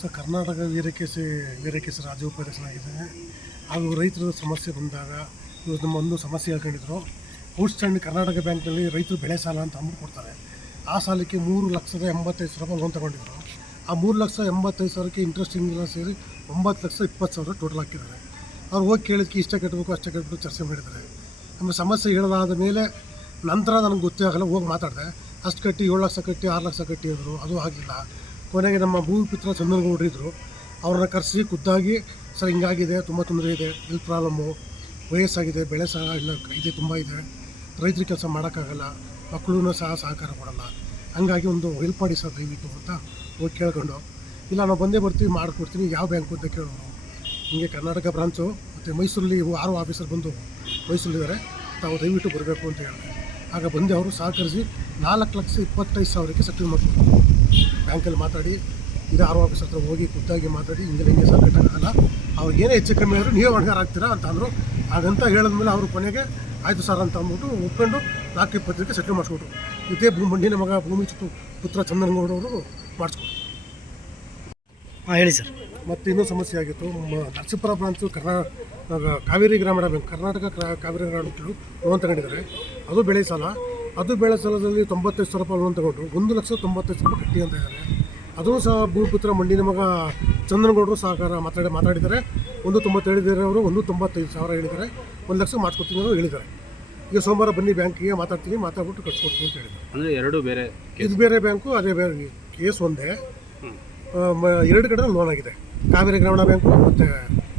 So Karnataka Veerakesari ರಾಜ್ಯ ಉಪಾಧ್ಯಕ್ಷನಾಗಿದ್ದೇನೆ. ಹಾಗೂ ರೈತರ ಸಮಸ್ಯೆ ಬಂದಾಗ ಇವರು ನಮ್ಮ ಒಂದು ಸಮಸ್ಯೆ ಹೇಳ್ಕೊಂಡಿದ್ರು. ಔಟ್ಸ್ಟ್ಯಾಂಡಿಂಗ್ ಕರ್ನಾಟಕ ಬ್ಯಾಂಕ್ನಲ್ಲಿ ರೈತರು ಬೆಳೆ ಸಾಲ ಅಂತ ಅಂದ್ಬಿಟ್ಟು ಕೊಡ್ತಾರೆ. ಆ ಸಾಲಕ್ಕೆ 3,85,000 ಲೋನ್ ತಗೊಂಡಿದ್ರು. ಆ 3,85,000ಕ್ಕೆ ಇಂಟ್ರೆಸ್ಟಿಂಗ್ ಎಲ್ಲ ಸೇರಿ 9,20,000 ಟೋಟಲ್ ಹಾಕಿದ್ದಾರೆ. ಅವ್ರು ಹೋಗಿ ಕೇಳಿದಕ್ಕೆ ಇಷ್ಟ ಕಟ್ಟಬೇಕು ಅಷ್ಟೇ ಕಟ್ಟಬೇಕು ಚರ್ಚೆ ಮಾಡಿದ್ದಾರೆ. ನಮ್ಮ ಸಮಸ್ಯೆ ಹೇಳಲಾದ ಮೇಲೆ ನಂತರ ನನಗೆ ಗೊತ್ತೇ ಆಗಲ್ಲ, ಹೋಗಿ ಮಾತಾಡಿದೆ. ಅಷ್ಟು ಕಟ್ಟಿ 7 ಲಕ್ಷ ಕಟ್ಟಿ 6 ಲಕ್ಷ ಕಟ್ಟಿ ಅಂದರು, ಅದು ಆಗಲಿಲ್ಲ. ಕೊನೆಗೆ ನಮ್ಮ ಭೂಮಿಪುತ್ರ ಚಂದನಗೌಡರು ಇದ್ದರು, ಅವ್ರನ್ನ ಕರೆಸಿ ಖುದ್ದಾಗಿ ಸರ್ ಹಿಂಗಾಗಿದೆ, ತುಂಬ ತೊಂದರೆ ಇದೆ, ಹೆಲ್ತ್ ಪ್ರಾಬ್ಲಮ್ಮು, ವಯಸ್ಸಾಗಿದೆ, ಬೆಳೆ ಸಹ ಇಲ್ಲ ಇದೆ, ತುಂಬ ಇದೆ, ರೈತರಿಗೆ ಕೆಲಸ ಮಾಡೋಕ್ಕಾಗಲ್ಲ, ಮಕ್ಕಳೂ ಸಹ ಸಹಕಾರ ಕೊಡಲ್ಲ, ಹಂಗಾಗಿ ಒಂದು ಹೆಲ್ಪ್ ಮಾಡಿ ಸರ್ ದಯವಿಟ್ಟು ಅಂತ ಹೋಗಿ ಕೇಳ್ಕೊಂಡು, ಇಲ್ಲ ನಾವು ಬಂದೇ ಬರ್ತೀವಿ ಮಾಡಿಕೊಡ್ತೀನಿ, ಯಾವ ಬ್ಯಾಂಕು ಅಂತ ಕೇಳೋರು. ಹಿಂಗೆ ಕರ್ನಾಟಕ ಬ್ರಾಂಚು ಮತ್ತು ಮೈಸೂರಲ್ಲಿ 6 ಆಫೀಸರ್ ಬಂದು ಮೈಸೂರಿದ್ದಾರೆ, ತಾವು ದಯವಿಟ್ಟು ಬರಬೇಕು ಅಂತ ಹೇಳಿದೆ. ಆಗ ಬಂದು ಅವರು ಸಹಕರಿಸಿ 4,25,000ಕ್ಕೆ ಸೆಟ್ಲ್ ಮಾಡಿಕೊಡ್ತಾರೆ. ಬ್ಯಾಂಕಲ್ಲಿ ಮಾತಾಡಿ ಇದು 6 ಆಫೀಸರ್ ಹತ್ರ ಹೋಗಿ ಖುದ್ದಾಗಿ ಮಾತಾಡಿ ಹಿಂಗೆ ಸರ್ ಕಟ್ಟೋಕ್ಕಾಗಲ್ಲ, ಅವ್ರಿಗೆ ಏನೇ ಹೆಚ್ಚು ಕಮ್ಮಿ ಆದರೂ ನೀವೇ ಹೊಣೆಗಾರ ಆಗ್ತೀರಾ ಅಂತ ಅಂದರು. ಹಾಗಂತ ಹೇಳಿದ್ಮೇಲೆ ಅವರು ಕೊನೆಗೆ ಆಯಿತು ಸರ್ ಅಂತ ಅಂದ್ಬಿಟ್ಟು ಒಪ್ಕೊಂಡು 4,20ಕ್ಕೆ ಸೆಟ್ಲ್ ಮಾಡಿಸ್ಕೊಟ್ರು. ಇದೇ ಮಂಡಿನ ಮಗ ಭೂಮಿ ಪುತ್ರ ಚಂದನಗೌಡವರು ಮಾಡಿಸ್ಕೊಟ್ರು. ಹೇಳಿ ಸರ್. ಮತ್ತು ಇನ್ನೂ ಸಮಸ್ಯೆ ಆಗಿತ್ತು. ನರಸೀಪುರ ಬ್ರಾಂಚು ಕಾವೇರಿ ಗ್ರಾಮೀಣ ಬ್ಯಾಂಕ್, ಕರ್ನಾಟಕ ಕಾವೇರಿ ಗ್ರಾಮೀಣ ಬ್ಯಾಂಕ್ ಲೋನ್ ತಗೊಂಡಿದ್ದಾರೆ. ಅದು ಬೆಳೆ ಸಾಲದಲ್ಲಿ 95,000 ಲೋನ್ ತಗೊಂಡ್ರು. 1,90,000 ಕಟ್ಟಿ ಅಂತ ಇದ್ದಾರೆ. ಅದೂ ಸಹ ಭೂಮಿಪುತ್ರ ಮಂಡಿನ ಮಗ ಚಂದನಗೌಡರು ಸಹಕಾರ ಮಾತಾಡಿದ್ದಾರೆ. 1,90 ಹೇಳಿದ್ದಾರೆ ಅವರು, 1,95,000 ಹೇಳಿದ್ದಾರೆ. 1 ಲಕ್ಷ ಮಾಡಿಸ್ಕೊಡ್ತೀನಿ ಅವರು ಹೇಳಿದ್ದಾರೆ. ಈಗ ಸೋಮವಾರ ಬನ್ನಿ ಬ್ಯಾಂಕಿಗೆ ಮಾತಾಡ್ಬಿಟ್ಟು ಕಟ್ಸ್ಕೊಡ್ತೀನಿ ಅಂತ ಹೇಳಿದ್ದಾರೆ. ಅಂದರೆ ಎರಡು ಬೇರೆ, ಇದು ಬೇರೆ ಬ್ಯಾಂಕು, ಅದೇ ಬೇರೆ ಕೇಸ್ ಒಂದೇ. 2 ಕಡೆ ಲೋನ್ ಆಗಿದೆ. ಕಾವೇರಿ ಗ್ರಾಮೀಣ ಬ್ಯಾಂಕು ಮತ್ತು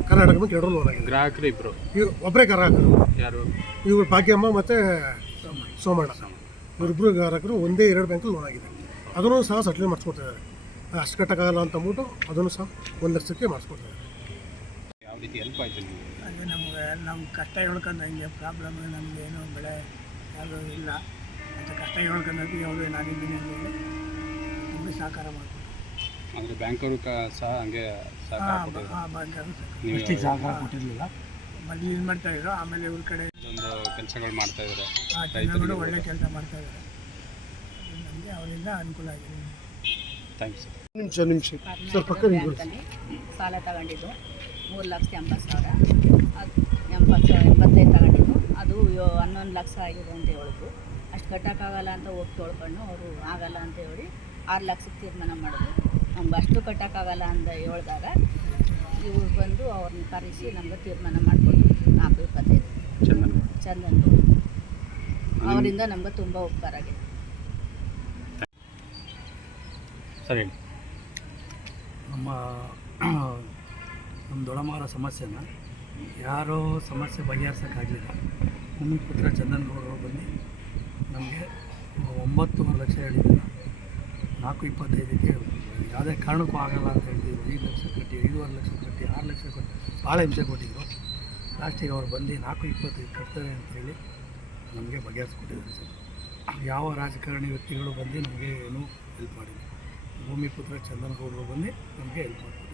ಕರ್ನಾಟಕ ಬ್ಯಾಂಕ್ 2 ಲೋನ್ ಆಗಿದೆ. ಗ್ರಾಹಕರು ಇಬ್ಬರು, ಒಬ್ಬರೇ ಗ್ರಾಹಕರು, ಯಾರು ಇವರು ಭಾಗ್ಯಮ್ಮ ಮತ್ತು ಸೋಮಣ್ಣ, ಇವರಿಬ್ಬರು ಗ್ರಾಹಕರು. ಒಂದೇ 2 ಬ್ಯಾಂಕಲ್ಲಿ ಲೋನ್ ಆಗಿದೆ. ಅದನ್ನು ಸಹ ಸೆಟ್ಲ್ ಮಾಡಿಸ್ಕೊಡ್ತಿದ್ದಾರೆ. ಅಷ್ಟು ಕಟ್ಟಕ್ಕಾಗಲ್ಲ ಅಂತ ಅಂದ್ಬಿಟ್ಟು ಅದನ್ನು ಸಹ 1 ಲಕ್ಷಕ್ಕೆ ಮಾಡಿಸ್ಕೊಡ್ತಾರೆ. ಯಾವ ರೀತಿ ಹೆಲ್ಪ್ ಆಯಿತು ನಿಮಗೆ? ಹಾಗೆ ನಮ್ಮ ಕಷ್ಟ ಹೇಳ್ಕೊಂಡು ಹಂಗೆ ಪ್ರಾಬ್ಲಮ್, ನಮಗೆ ಏನೋ ಬೆಳೆ ಯಾವುದೂ ಇಲ್ಲ ಮತ್ತು ಕಷ್ಟ ಹೇಳ್ಕೊಂಡೋಗಿ ಯಾವುದೇ ನಾನಿದ್ದೀನಿ ಅಂತೇಳಿ ನಮಗೆ ಸಹಕಾರ ಮಾಡ್ತೀವಿ. ಅಂದರೆ ಬ್ಯಾಂಕವರು ಸಹ ಹಂಗೆ ಫಸ್ಟಿಗೆ ಸಹಕಾರ ಕೊಟ್ಟಿರಲಿಲ್ಲ, ಮೊದಲು ಇದು ಮಾಡ್ತಾಯಿದ್ರು. ಆಮೇಲೆ ಇವ್ರ ಕಡೆ ಒಂದು ಕೆಲಸಗಳು ಮಾಡ್ತಾಯಿದ್ದಾರೆ, ರೈತರು ಒಳ್ಳೆ ಕೆಲಸ ಮಾಡ್ತಾಯಿದ್ದಾರೆ. ನಮಗೆ ಅವರಿಂದ ಅನುಕೂಲ ಆಗಿದೆ. Thanks sir. ನಿಮಿಷ ಸಾಲ ತಗೊಂಡಿದ್ದು 3,80,000, ಅದು 85 ತಗೊಂಡಿದ್ದು, ಅದು 11 ಲಕ್ಷ ಆಗಿದೆ ಅಂತ ಹೇಳಿದ್ರು. ಅಷ್ಟು ಕಟ್ಟೋಕ್ಕಾಗಲ್ಲ ಅಂತ ಹೋಗಿ ಕೇಳ್ಕೊಂಡು ಅವರು ಆಗಲ್ಲ ಅಂತ ಹೇಳಿ 6 ಲಕ್ಷಕ್ಕೆ ತೀರ್ಮಾನ ಮಾಡಿದ್ರು. ನಮ್ಗೆ ಅಷ್ಟು ಕಟ್ಟೋಕ್ಕಾಗಲ್ಲ ಅಂತ ಹೇಳಿದಾಗ ಇವ್ರು ಬಂದು ಅವ್ರನ್ನ ಕರೆಸಿ ನಮ್ಗೆ ತೀರ್ಮಾನ ಮಾಡಿಕೊಟ್ರು. 4,25 ಚಂದನ್ಗೌಡ ಅವರಿಂದ ನಮ್ಗೆ ತುಂಬ ಉಪಕಾರ ಆಗಿದೆ. ಸರಿ. ನಮ್ಮ ದೊಡ್ಡಮ್ಮರ ಸಮಸ್ಯೆನ ಯಾರೋ ಸಮಸ್ಯೆ ಬಗೆಹರಿಸೋಕ್ಕಾಗಲಿಲ್ಲ. ಭೂಮಿಪುತ್ರ ಚಂದನಗೌಡರು ಬಂದು ನಮಗೆ 9.5 ಲಕ್ಷ ಹೇಳಿದ್ದಿಲ್ಲ, 4,25ಕ್ಕೆ ಯಾವುದೇ ಕಾರಣಕ್ಕೂ ಆಗಲ್ಲ ಅಂತ ಹೇಳ್ತಿದ್ರು. 5 ಲಕ್ಷ ಕಟ್ಟಿ, 5.5 ಲಕ್ಷ ಕಟ್ಟಿ, 6 ಲಕ್ಷ ಕಟ್ಟಿ ಭಾಳ ಹಿಂಸೆ ಕೊಟ್ಟಿದ್ರು. ಲಾಸ್ಟಿಗೆ ಅವ್ರು ಬಂದು 4,25 ಕಟ್ತಾರೆ ಅಂತೇಳಿ ನಮಗೆ ಬಗೆಹರಿಸ್ಕೊಟ್ಟಿದ್ದಾರೆ ಸರ್. ಯಾವ ರಾಜಕಾರಣಿ ವ್ಯಕ್ತಿಗಳು ಬಂದು ನಮಗೆ ಏನೂ ಹೆಲ್ಪ್ ಮಾಡಿಲ್ಲ. ಭೂಮಿಪುತ್ರ ಚಂದನಗೌಡರು ಬಂದು ನಮಗೆ ಹೆಲ್ಪ್ ಮಾಡ್ತಾರೆ.